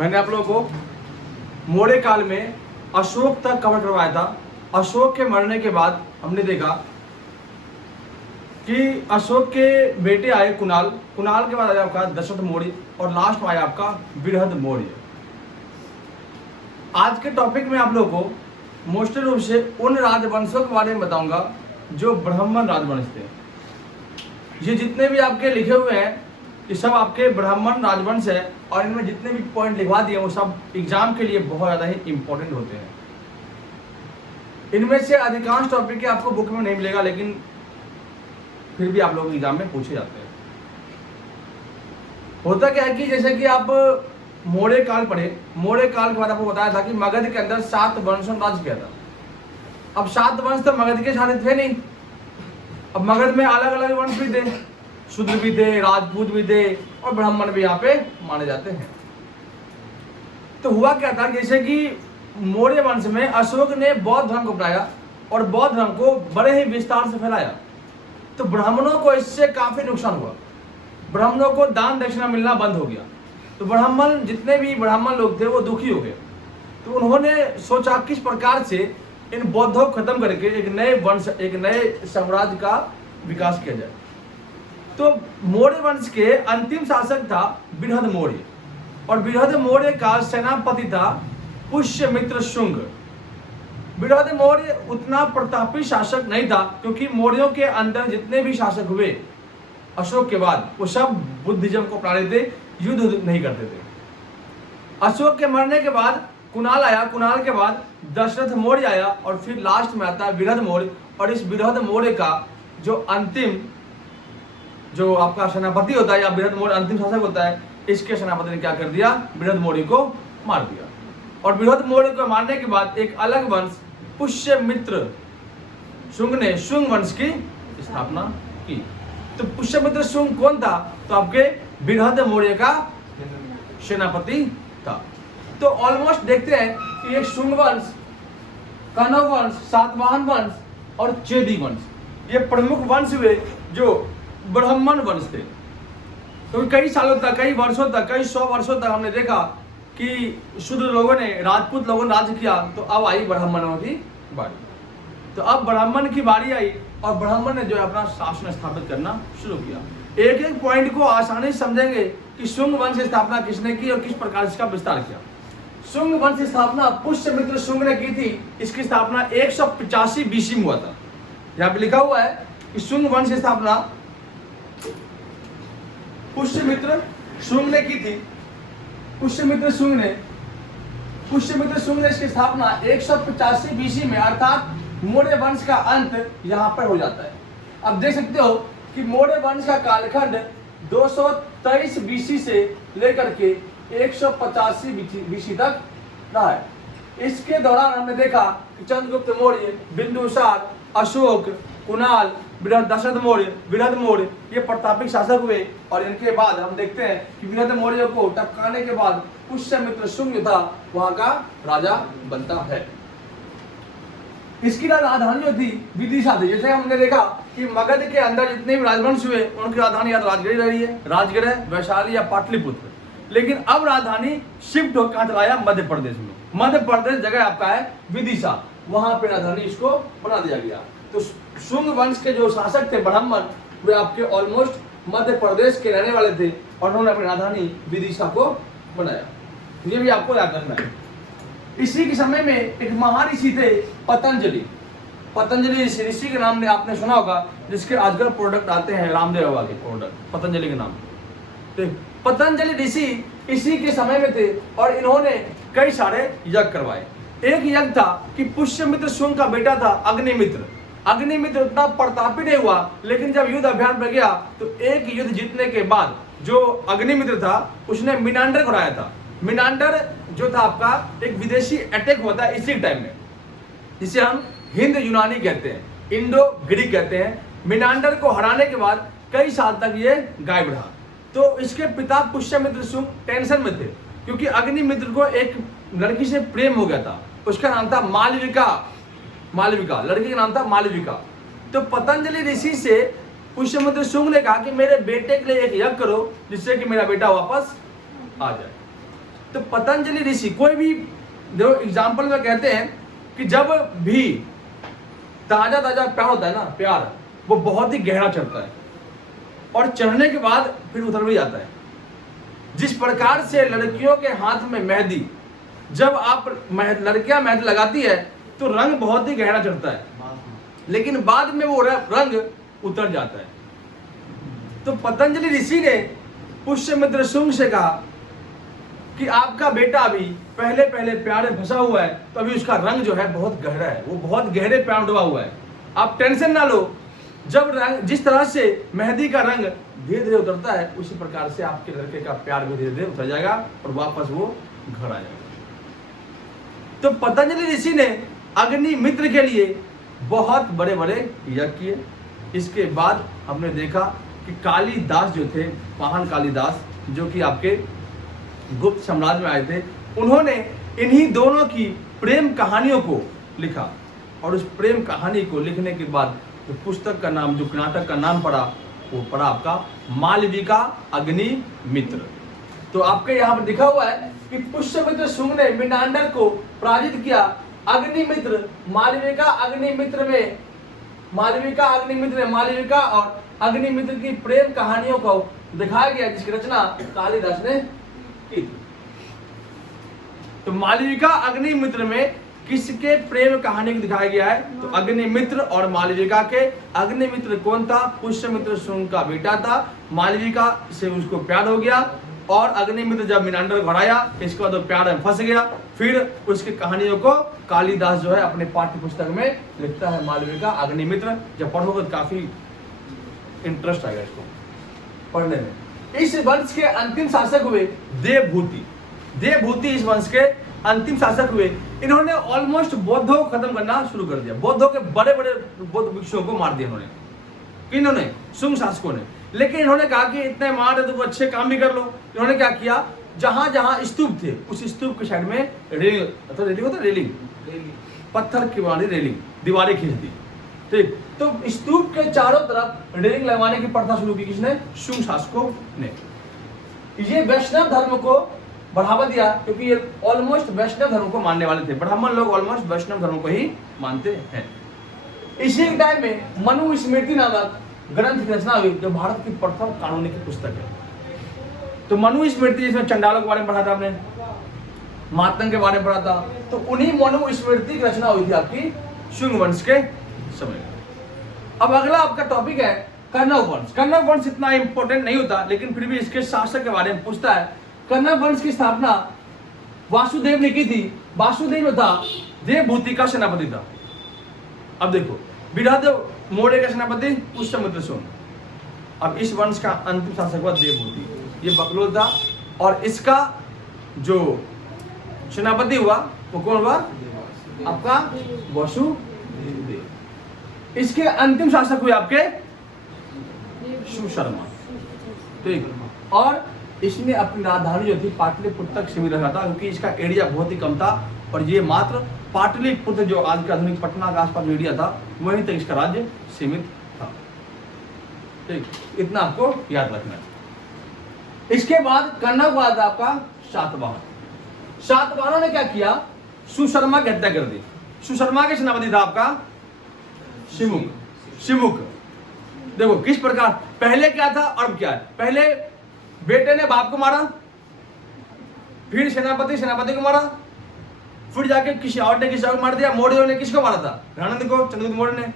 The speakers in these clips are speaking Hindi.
मैंने आप लोगों को मौर्य काल में अशोक तक कवर करवाया था। अशोक के मरने के बाद हमने देखा कि अशोक के बेटे आए कुणाल, कुणाल के बाद आया आपका दशरथ मौर्य और लास्ट में आया आपका बृहद मौर्य। आज के टॉपिक में आप लोगों को मोस्टली रूप से उन राजवंशों के बारे में बताऊंगा जो ब्राह्मण राजवंश थे। ये जितने भी आपके लिखे हुए हैं ये सब आपके ब्राह्मण राजवंश है और इनमें जितने भी पॉइंट लिखवा दिए वो सब एग्जाम के लिए बहुत ज़्यादा ही इंपॉर्टेंट होते हैं। इनमें से अधिकांश टॉपिक आपको बुक में नहीं मिलेगा लेकिन फिर भी आप लोग एग्जाम में पूछे जाते हैं। होता क्या है कि जैसे कि आप मौर्य काल पढ़े, मौर्य काल के बाद आपको बताया था कि मगध के अंदर 7 वंशों ने राज किया था। अब 7 वंश तो मगध के सारे थे नहीं, अब मगध में अलग अलग वंश भी थे, शूद्र भी थे, राजपूत भी थे और ब्राह्मण भी यहाँ पे माने जाते हैं। तो हुआ क्या था, जैसे कि मौर्य वंश में अशोक ने बौद्ध धर्म को अपनाया और बौद्ध धर्म को बड़े ही विस्तार से फैलाया। तो ब्राह्मणों को इससे काफी नुकसान हुआ, ब्राह्मणों को दान दक्षिणा मिलना बंद हो गया। तो ब्राह्मण जितने भी ब्राह्मण लोग थे वो दुखी हो गए। तो उन्होंने सोचा किस प्रकार से इन बौद्धों को खत्म करके एक नए वंश, एक नए साम्राज्य का विकास किया जाए। तो मौर्य वंश के अंतिम शासक था बृहद मौर्य और बृहद मौर्य का सेनापति था पुष्यमित्र शुंग। बृहद मौर्य उतना प्रतापी शासक नहीं था क्योंकि मौर्यों के अंदर जितने भी शासक हुए अशोक के बाद वो सब बुद्धिज्म को अपना रहे थे, युद्ध नहीं करते थे। अशोक के मरने के बाद कुणाल आया, कुणाल के बाद दशरथ मौर्य आया और फिर लास्ट में आता है बृहद मौर्य। और इस बृहद मौर्य का जो अंतिम जो आपका सेनापति होता है या बृहद मौर्य अंतिम शासक होता है, इसके सेनापति ने क्या कर दिया, बृहद मौर्य को मार दिया। और बृहद मौर्य को मारने के बाद एक अलग वंश पुष्यमित्र शुंग ने शुंग वंश की स्थापना की। तो पुष्यमित्र शुंग कौन था, तो आपके बृहद मौर्य का सेनापति था। तो ऑलमोस्ट देखते हैं कि एक शुंग वंश, कनव वंश, सातवाहन वंश और चेदी वंश ये प्रमुख वंश हुए जो ब्राह्मण वंश थे। तो कई सालों तक, कई वर्षों तक, कई 100 वर्षों तक हमने देखा कि शूद्र लोगों ने, राजपूत लोगों ने राज किया। तो अब आई ब्राह्मणों की बारी। तो अब ब्राह्मण की बारी आई और ब्राह्मण ने जो है अपना शासन स्थापित करना शुरू किया। एक एक पॉइंट को आसानी से समझेंगे कि शुंग वंश की स्थापना किसने की और किस प्रकार इसका विस्तार किया। शुंग वंश की स्थापना पुष्यमित्र शुंग ने की थी। इसकी स्थापना 185 BC में हुआ था। यहाँ पे लिखा हुआ है कि शुंग वंश की स्थापना पुष्यमित्र शुंग ने की थी। पुष्यमित्र शुंग ने इसकी स्थापना 185 BC में, अर्थात मौर्य वंश का अंत यहाँ पर हो जाता है। अब देख सकते हो कि मौर्य वंश का कालखंड 223 BC से लेकर के 185 BC तक रहा है। इसके दौरान हमने देखा कि चंद्रगुप्त मौर्य, बिंदुसार, अशोक, कुणाल, दशरथ मौर्य, बृहद मौर्य ये प्रतापी शासक हुए। और इनके बाद हम देखते हैं कि बृहद मौर्य को टपकाने के बाद पुष्यमित्र शुंग था वहां का राजा बनता है। इसकी राजधानी जो थी विदिशा थी। जैसे हमने देखा कि मगध के अंदर जितने भी राजवंश हुए उनकी राजधानी या तो राजगृह रही है, राजगृह, वैशाली या पाटलिपुत्र। लेकिन अब राजधानी शिफ्ट होकर कहां चला गया, मध्य प्रदेश में। मध्य प्रदेश जगह आपका है विदिशा, वहां पे राजधानी इसको बना दिया गया। तो शुंग वंश के जो शासक थे ब्राह्मण वे आपके ऑलमोस्ट मध्य प्रदेश के रहने वाले थे और उन्होंने अपनी राजधानी विदिशा को बनाया। ये भी आपको याद रखना है। इसी के समय में एक महर्षि थे पतंजलि। पतंजलि ऋषि के नाम ने आपने सुना होगा, जिसके आजकल प्रोडक्ट आते हैं रामदेव बाबा के प्रोडक्ट पतंजलि के नाम। तो पतंजलि ऋषि इसी के समय में थे और इन्होंने कई सारे यज्ञ करवाए। एक यज्ञ था कि पुष्यमित्र शुंग का बेटा था अग्निमित्र। अग्निमित्र उतना प्रतापी नहीं हुआ, लेकिन जब युद्ध अभियान पर गया तो एक युद्ध जीतने के बाद जो अग्निमित्र था उसने मिनांडर को हराया था। मिनांडर जो था आपका एक विदेशी अटैक होता है इसी टाइम में, जिसे हम हिंद यूनानी कहते हैं, इंडो ग्रीक कहते हैं। मिनांडर को हराने के बाद कई साल तक ये गायब रहा। तो इसके पिता पुष्यमित्र शुंग टेंशन में थे क्योंकि अग्निमित्र को एक लड़की से प्रेम हो गया था। उसका नाम था मालविका, लड़की का नाम था मालविका। तो पतंजलि ऋषि से पुष्यमित्र शुंग ने कहा कि मेरे बेटे के लिए एक यज्ञ करो जिससे कि मेरा बेटा वापस आ जाए। तो पतंजलि ऋषि, कोई भी जो एग्जाम्पल में कहते हैं कि जब भी ताजा ताजा प्यार होता है ना, प्यार वो बहुत ही गहरा चढ़ता है और चढ़ने के बाद फिर उतर भी जाता है। जिस प्रकार से लड़कियों के हाथ में मेहंदी, जब आप लड़कियां मेहंदी लगाती है तो रंग बहुत ही गहरा चढ़ता है, लेकिन बाद में वो रंग उतर जाता है। तो पतंजलि ऋषि ने पुष्यमित्र शुंग से कहा कि आपका बेटा अभी पहले पहले प्यार में फंसा हुआ है, तो अभी उसका रंग जो है बहुत गहरा है, वो बहुत गहरे प्यार में डूबा हुआ है। आप टेंशन ना लो, जब रंग जिस तरह से मेहंदी का रंग धीरे धीरे उतरता है, उसी प्रकार से आपके लड़के का प्यार भी धीरे धीरे उतर जाएगा और वापस वो घर आ जाएगा। तो पतंजलि ऋषि ने अग्नि मित्र के लिए बहुत बड़े बड़े यज्ञ किए। इसके बाद हमने देखा कि कालिदास जो थे, महान कालिदास, जो कि आपके गुप्त साम्राज्य में आए थे, उन्होंने इन्हीं दोनों की प्रेम कहानियों को लिखा और उस प्रेम कहानी को लिखने के बाद जो पुस्तक का नाम, जो नाटक का नाम पड़ा, वो पड़ा आपका मालविका अग्नि मित्र। तो आपके यहाँ पर लिखा हुआ है कि पुष्यमित्र शुंग ने मिनांडर को पराजित किया। अग्निमित्र मालविका अग्निमित्र में मालविका और अग्निमित्र की प्रेम कहानियों को दिखाया गया, जिसकी रचना कालिदास ने की। तो मालविका अग्निमित्र में किसके प्रेम कहानी को दिखाया गया है? तो अग्निमित्र और मालविका के। अग्निमित्र कौन था? पुष्यमित्र शुंग का बेटा था। मालविका से उसको प्यार हो गया और अग्निमित्र जब मिनांडर घर आया, इसके बाद वो प्यार में फंस गया। फिर उसकी कहानियों को कालिदास जो है अपने पाठ्य पुस्तक में लिखता है, मालविका अग्निमित्र। जब पढ़ोगे तो काफी इंटरेस्ट आएगा इसको पढ़ने में। इस वंश के अंतिम शासक हुए देवभूति। देवभूति इस वंश के अंतिम शासक हुए। इन्होंने ऑलमोस्ट बौद्धों को खत्म करना शुरू कर दिया। बौद्धों के बड़े बड़े बौद्ध भिक्षुओं को मार दिया इन्होंने शुंग शासकों ने। लेकिन इन्होंने कहा कि इतने मार है तो अच्छे काम भी कर लो। इन्होंने क्या किया, जहां जहां स्तूप थे उस स्तूप के साइड में रेलिंग पत्थर की वाली रेलिंग, दीवारें खींच दी। ठीक, तो स्तूप के चारों तरफ रेलिंग लगवाने की प्रथा शुरू की किसने? शुंग शासकों ने। ये वैष्णव धर्म को बढ़ावा दिया, क्योंकि ये ऑलमोस्ट वैष्णव धर्म को मानने वाले थे। ब्राह्मण लोग ऑलमोस्ट वैष्णव धर्म को ही मानते हैं। इसी टाइम में मनु स्मृति नामक ग्रंथ की रचना हुई, जो भारत की प्रथम कानूनी की पुस्तक है। तो मनु स्मृति, जिसमें चंडालों के बारे में पढ़ा था आपने, मातंग के बारे में पढ़ा था, तो उन्हीं मनु स्मृति की रचना हुई थी आपकी शुंग वंश के समय। अब अगला आपका टॉपिक है कण्व वंश। कण्व वंश इतना इंपॉर्टेंट नहीं होता, लेकिन फिर भी इसके शासक के बारे में पूछता है। कण्व वंश की स्थापना वासुदेव ने की थी। वासुदेव जो था देवभूति का सेनापति था। अब देखो, विरादेव मौर्य का सेनापति पुष्यमित्र शुंग। अब इस वंश का अंतिम शासक हुआ देवभूति। ये बकलोल था और इसका जो सेनापति हुआ वो कौन हुआ? आपका वसुदेव। इसके अंतिम शासक हुए आपके सुशर्मा। ठीक, और इसने अपनी राजधानी जो थी पाटलिपुत्र तक सीमित रखा था, क्योंकि इसका एरिया बहुत ही कम था और ये मात्र पाटलिपुत्र, जो आज का आधुनिक पटना का आसपास एरिया था, वहीं तक इसका राज्य सीमित था। ठीक, इतना आपको याद रखना है। इसके बाद कण्व का था आपका शातवाहन। शातवाहनों ने क्या किया? सुशर्मा की हत्या कर दी। सुशर्मा के सेनापति था आपका शिमुक। देखो किस प्रकार, पहले क्या था और अब क्या है। पहले बेटे ने बाप को मारा, फिर सेनापति को मारा, फिर जाके किसी और ने किसी और को मार दिया। मौर्यों ने किसको मारा था? रानंद को, चंद्रगुप्त मौर्य ने।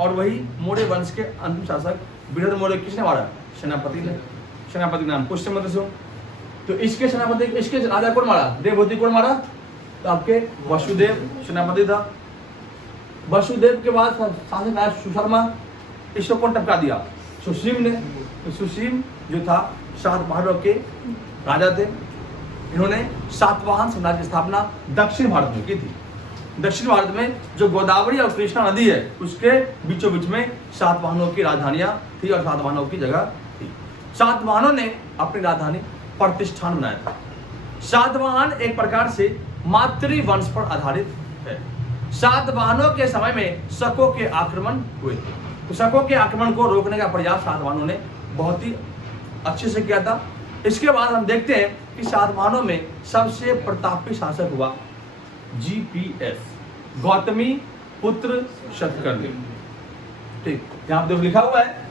और वही मौर्य वंश के अंतिम शासक बृहद मौर्य किसने मारा? सेनापति ने। सेनापति नाम पुष्यमित्र शुंग। तो इसके सेनापति, इसके राजा कौन मारा? देवभूति कौन मारा? तो आपके वसुदेव सेनापति था। वसुदेव के बाद शासक आया सुशर्मा। इसको कौन टपका दिया? सुसीम ने। तो सुसीम जो था सातवाहनों के राजा थे। इन्होंने सातवाहन साम्राज्य की स्थापना दक्षिण भारत में की थी। दक्षिण भारत में जो गोदावरी और कृष्णा नदी है, उसके बीचों बीच में सातवाहनों की राजधानियां थी और सातवाहनों की जगह थी। सातवाहनों ने अपनी राजधानी प्रतिष्ठान बनाया था। सातवाहन एक प्रकार से मातृ वंश पर आधारित है। सातवाहनों के समय में शकों के आक्रमण हुए थे। तो शकों के आक्रमण को रोकने का प्रयास सातवाहनों ने बहुत ही अच्छे से किया था। इसके बाद हम देखते हैं कि सातवाहनों में सबसे प्रतापी शासक हुआ GPS, गौतमी पुत्र शतकर्णी। ठीक, यहाँ पे लिखा हुआ है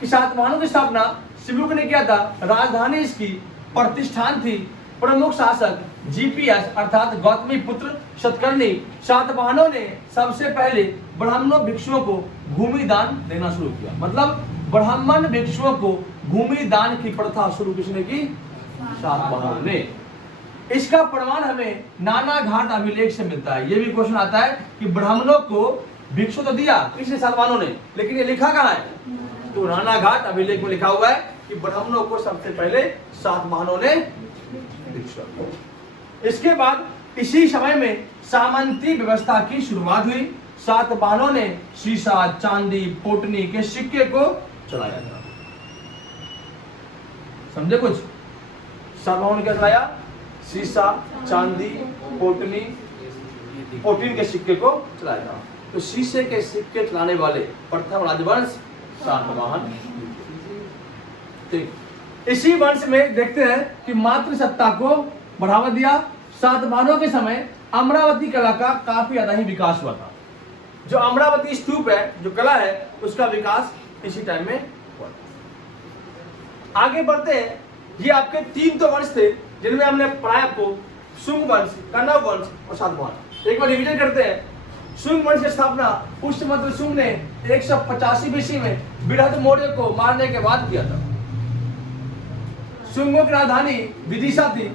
कि सातवाहनों की स्थापना शिवुक ने किया था। राजधानी इसकी प्रतिष्ठान थी। प्रमुख शासक GPS अर्थात गौतमी पुत्र शतकर्णी। सातवाहनों ने सबसे पहले ब्राह्मणों भिक्षुओं को भूमि दान देना शुरू किया। मतलब ब्राह्मण भिक्षुओं को भूमि दान की प्रथा शुरू किसने की? सातवाहनों ने। इसका प्रमाण हमें नाना घाट अभिलेख से मिलता है। ये भी क्वेश्चन आता है कि ब्राह्मणों को भिक्षु तो दिया किसने? सातवाहनों ने, लेकिन ये लिखा कहाँ है? तो नाना घाट अभिलेख में लिखा हुआ है कि ब्राह्मणों को सबसे पहले सातवाहनों ने भिक्षु। इसके बाद इसी समय में सामंती व्यवस्था की शुरुआत हुई। सातवाहनों ने सीसा, चांदी, पोटनी के सिक्के को चलाया था। समझे कुछ? सातवाहनों ने क्या चलाया? सीसा, चांदी, पोटनी के सिक्के को चलाया था। तो शीशे के सिक्के चलाने वाले प्रथम राजवंश सातवाहन। ठीक, इसी वंश में देखते हैं कि मातृसत्ता को बढ़ावा दिया। सातवाहनों के समय अमरावती कला का काफी ज्यादा ही विकास हुआ था। जो अमरावती स्तूप है, जो कला है, उसका विकास इसी टाइम में हुआ था। आगे बढ़ते हैं। ये आपके 3 तो वंश थे जिनमें हमने पढ़ाया आपको शुंग वंश, कण्व वंश और सातवाहन। एक बार रिवीजन करते हैं। शुंग वंश की स्थापना पुष्यमित्र शुंग ने 185 BC में बृहद मौर्य को मारने के बाद किया था। शुंगों की राजधानी विदिशा थी।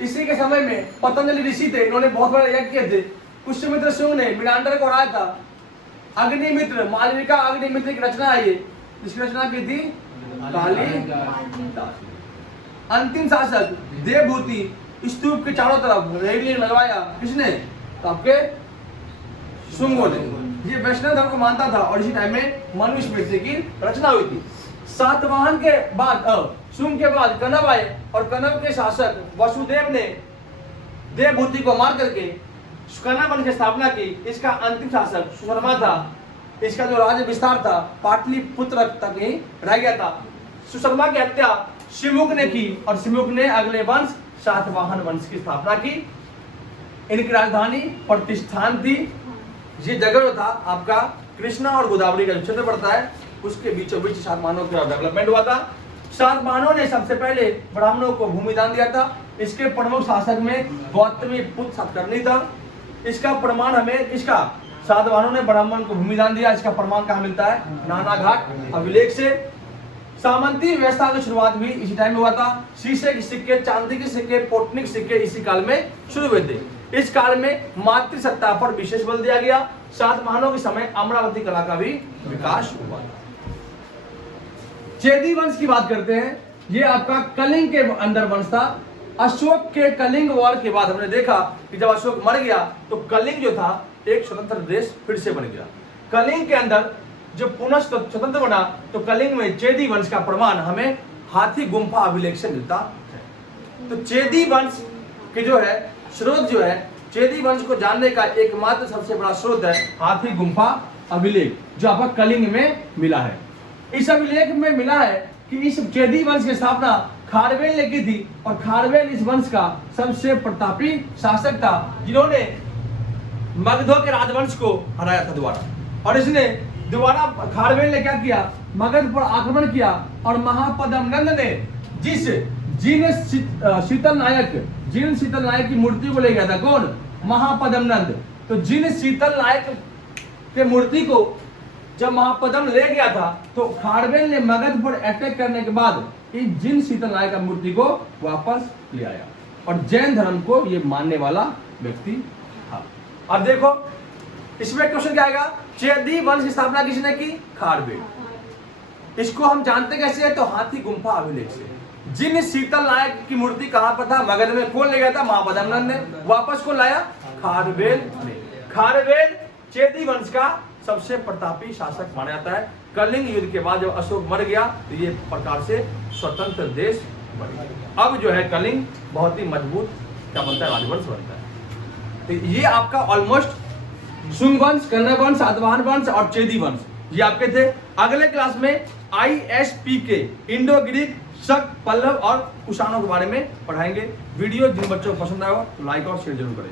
इसी के समय में पतंजलि ऋषि थे, इन्होंने बहुत बड़े यज्ञ किए थे। पुष्यमित्र शुंग ने मीनांडर को हराया था। अग्निमित्र, मालविका अग्निमित्र की रचना है ये, इसकी रचना की थी कालिदास। अंतिम शासक देवभूति स्तूप के चारों तरफ रेलिंग लगवाया किसने? तो आपके शुंगों ने। ये वैष्णव धर्म को मानता था और इसी टाइम में मनुस्मृति की रचना हुई थी। सातवाहन के बाद शुंग के बाद कण्व आए और कण्व के शासक वसुदेव ने देवभूति को मार करके कण्व वंश की स्थापना की। इसका अंतिम शासक सुशर्मा था। इसका जो राज्य विस्तार था पाटलिपुत्र तक ही रह गया था। सुशर्मा की हत्या शिवमुख ने की और शिवमुख ने अगले वंश सातवाहन वंश की स्थापना की। इनकी राजधानी प्रतिष्ठान थी। ये जगह जो था आपका कृष्णा और गोदावरी का जो क्षेत्र पड़ता है उसके बीचों बीच सातवाहनों का डेवलपमेंट हुआ था। सातवाहनों ने सबसे पहले ब्राह्मणों को भूमि दान दिया था। इसके प्रमुख शासक में गौतमी पुत्र शतकर्णी था। इसका प्रमाण हमें किसका? सातवाहनों ने ब्राह्मण को भूमि दान दिया। इसका प्रमाण कहाँ मिलता है? नाना घाट अभिलेख से। सामंती व्यवस्था की शुरुआत भी इसी टाइम में हुआ था। शीशे के सिक्के, चांदी के सिक्के, पोटनी के सिक्के इसी काल में शुरू हुए थे। इस काल में मातृसत्ता पर विशेष बल दिया गया। सातवाहनों के समय अमरावती कला का भी विकास हुआ था। चेदी वंश की बात करते हैं। ये आपका कलिंग के अंदर वंश था। अशोक के कलिंग वॉर के बाद हमने देखा कि जब अशोक मर गया तो कलिंग जो था एक स्वतंत्र देश फिर से बन गया। कलिंग के अंदर जो पुनः स्वतंत्र बना तो कलिंग में चेदी वंश का प्रमाण हमें हाथी गुम्फा अभिलेख से मिलता है। तो चेदी वंश के जो है स्रोत जो है, चेदी वंश को जानने का एकमात्र सबसे बड़ा स्रोत है हाथी गुम्फा अभिलेख जो आपका कलिंग में मिला है। इस अभिलेख में मिला है कि इस चेदी वंश की स्थापना खारवेल ने की थी और खारवेल इस वंश का सबसे प्रतापी शासक था जिन्होंने मगधों के राजवंश को हराया था दोबारा। और इसने दोबारा खारवेल ने क्या किया? मगध पर आक्रमण किया और महापद्मनंद ने जिन शीतल नायक की मूर्ति को ले गया था। कौन? महापद्मनंद। तो जिन शीतल नायक के मूर्ति को जब महापद्म ले गया था तो खारवेल ने मगध पर अटैक करने के बाद जिन शीतल नायक की मूर्ति को वापस ले आया और जैन धर्म को ये मानने वाला व्यक्ति था। अब देखो इसमें क्वेश्चन क्या आएगा? चेदी वंश की स्थापना किसने की? खारवेल। इसको हम जानते कैसे है? तो हाथी गुम्फा अभिलेख से। जिन शीतल नायक की मूर्ति कहां पर था? मगध में। कौन ले गया था? महापद्मनंद ने। वापस कौन लाया? खारवेल ने। खारवेल चेदी वंश का सबसे प्रतापी शासक माना जाता है। कलिंग युद्ध के बाद जब अशोक मर गया तो ये प्रकार से स्वतंत्र देश बन गया। अब जो है कलिंग बहुत ही मजबूत क्या बनता है? राजवंश बनता है। तो ये आपका ऑलमोस्ट शुंग वंश, कण्व वंश, सातवाहन वंश और चेदी वंश ये आपके थे। अगले क्लास में ISPK, इंडो ग्रीक, शक, पल्लव और कुषाणों के बारे में पढ़ाएंगे। वीडियो जिन बच्चों को पसंद आएगा तो लाइक और शेयर जरूर करें।